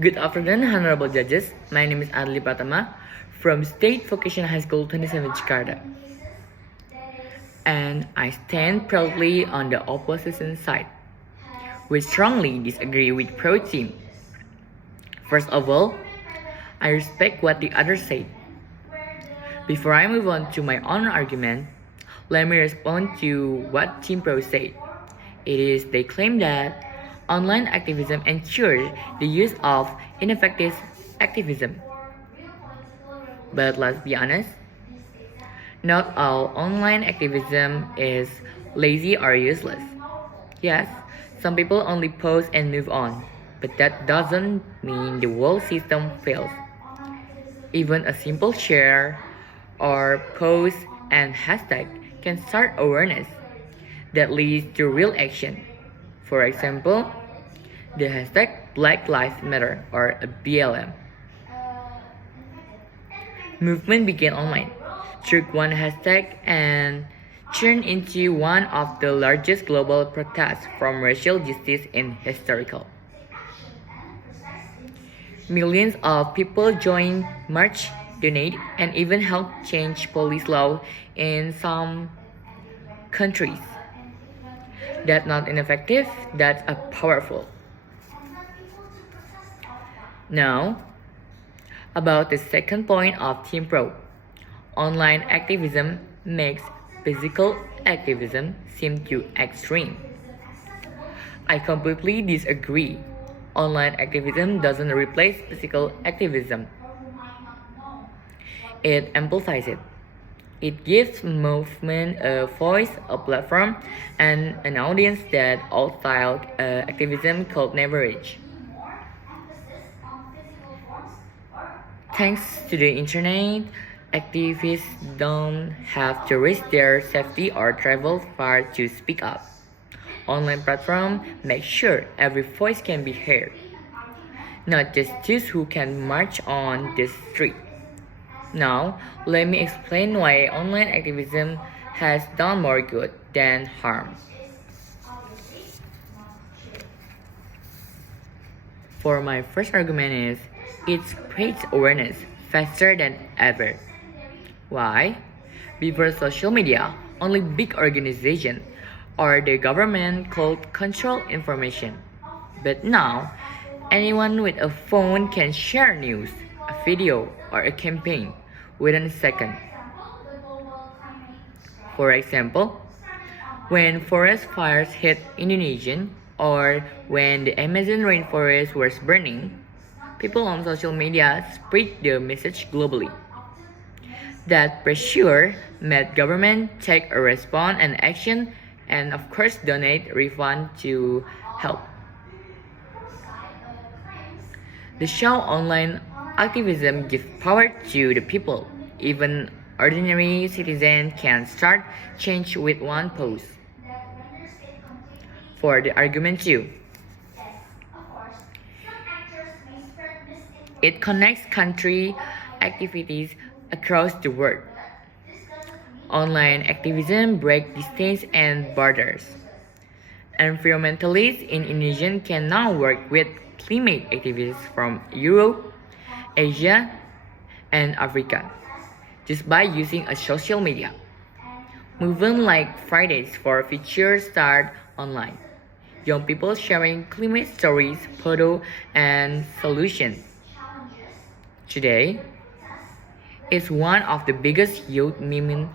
Good afternoon, honorable judges. My name is Adli Pratama from State Vocational High School 27 Jakarta. And I stand proudly on the opposition side. We strongly disagree with pro team. First of all, I respect what the others say. Before I move on to my own argument, let me respond to what Team Pro said. It is they claim that online activism ensures the use of ineffective activism. But let's be honest, not all online activism is lazy or useless. Yes, some people only post and move on, but that doesn't mean the whole system fails. Even a simple share or post and hashtag can start awareness that leads to real action. For example, the hashtag Black Lives Matter or a BLM movement began online, took one hashtag and turned into one of the largest global protests from racial justice in historical. Millions of people joined, marched, donate, and even help change police law in some countries. That's not ineffective, that's a powerful. Now, about the second point of Team Pro. Online activism makes physical activism seem too extreme. I completely disagree. Online activism doesn't replace physical activism. It amplifies it. It gives movement a voice, a platform, and an audience that outside activism could never reach. Thanks to the internet, activists don't have to risk their safety or travel far to speak up. Online platforms make sure every voice can be heard, not just those who can march on the street. Now, let me explain why online activism has done more good than harm. For my first argument is, it spreads awareness faster than ever. Why? Before social media, only big organizations or the government could control information. But now, anyone with a phone can share news, a video, or a campaign within a second. For example, when forest fires hit Indonesia or when the Amazon rainforest was burning, people on social media spread the message globally. That pressure made government take a response and action and of course donate refund to help. The show online activism gives power to the people. Even ordinary citizens can start change with one post. For the argument 2, it connects country activities across the world. Online activism breaks distance and borders. Environmentalists in Indonesia can now work with climate activists from Europe, Asia, and Africa just by using a social media. Movements like Fridays for Future start online. Young people sharing climate stories, photos, and solutions. Today, it's one of the biggest youth movement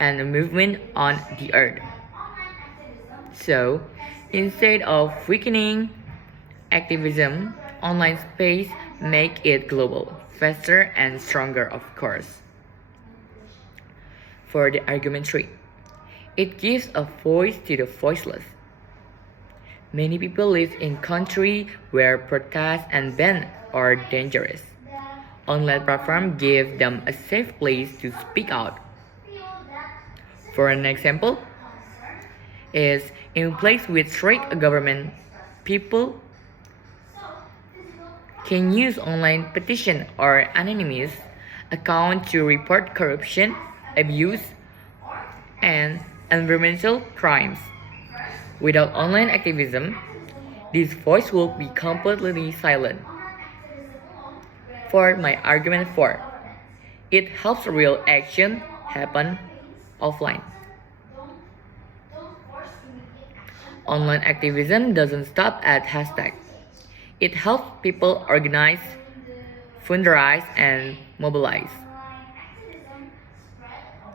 and a movement on the earth. So, instead of weakening activism, online space make it global, faster and stronger of course. For the argument 3, it gives a voice to the voiceless. Many people live in countries where protests and bans are dangerous. Online platforms give them a safe place to speak out. For an example, is in place with strict government, people can use online petition or anonymous account to report corruption, abuse, and environmental crimes. Without online activism, this voice will be completely silent. For my argument 4, it helps real action happen offline. Online activism doesn't stop at hashtags. It helps people organize, fundraise, and mobilize.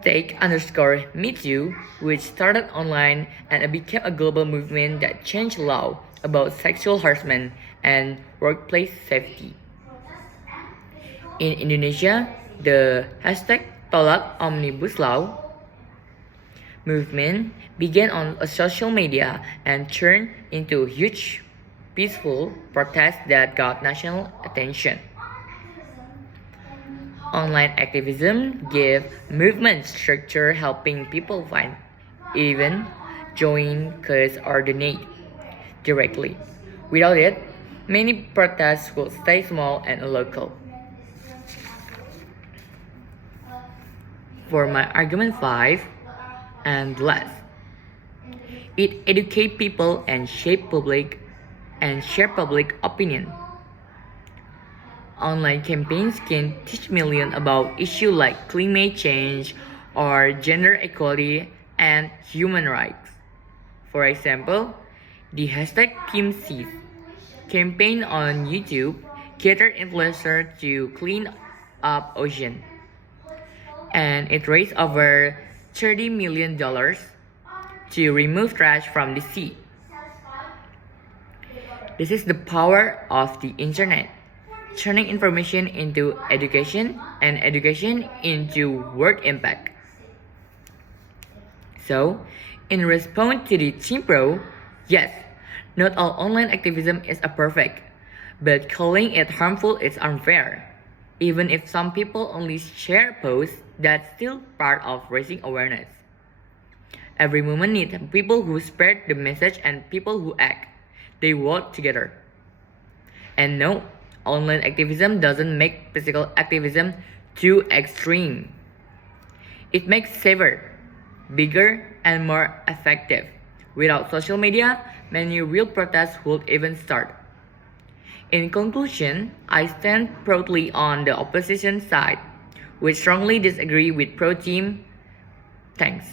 Take _MeToo, which started online and it became a global movement that changed law about sexual harassment and workplace safety. In Indonesia, the hashtag Tolak Omnibus Law movement began on a social media and turned into a huge, peaceful protest that got national attention. Online activism gave movement structure, helping people find, even join, cause, or donate directly. Without it, many protests would stay small and local. For my argument 5 and last, it educates people and share public opinion. Online campaigns can teach millions about issues like climate change or gender equality and human rights. For example, the hashtag #TeamSeas campaign on YouTube gathered influencers to clean up ocean, and it raised over $30 million to remove trash from the sea. This is the power of the internet, turning information into education and education into world impact. So, in response to the Team Pro, yes, not all online activism is perfect, but calling it harmful is unfair. Even if some people only share posts, that's still part of raising awareness. Every movement needs people who spread the message and people who act. They work together. And no, online activism doesn't make physical activism too extreme. It makes safer, bigger, and more effective. Without social media, many real protests would even start. In conclusion, I stand proudly on the opposition side. We strongly disagree with pro team. Thanks.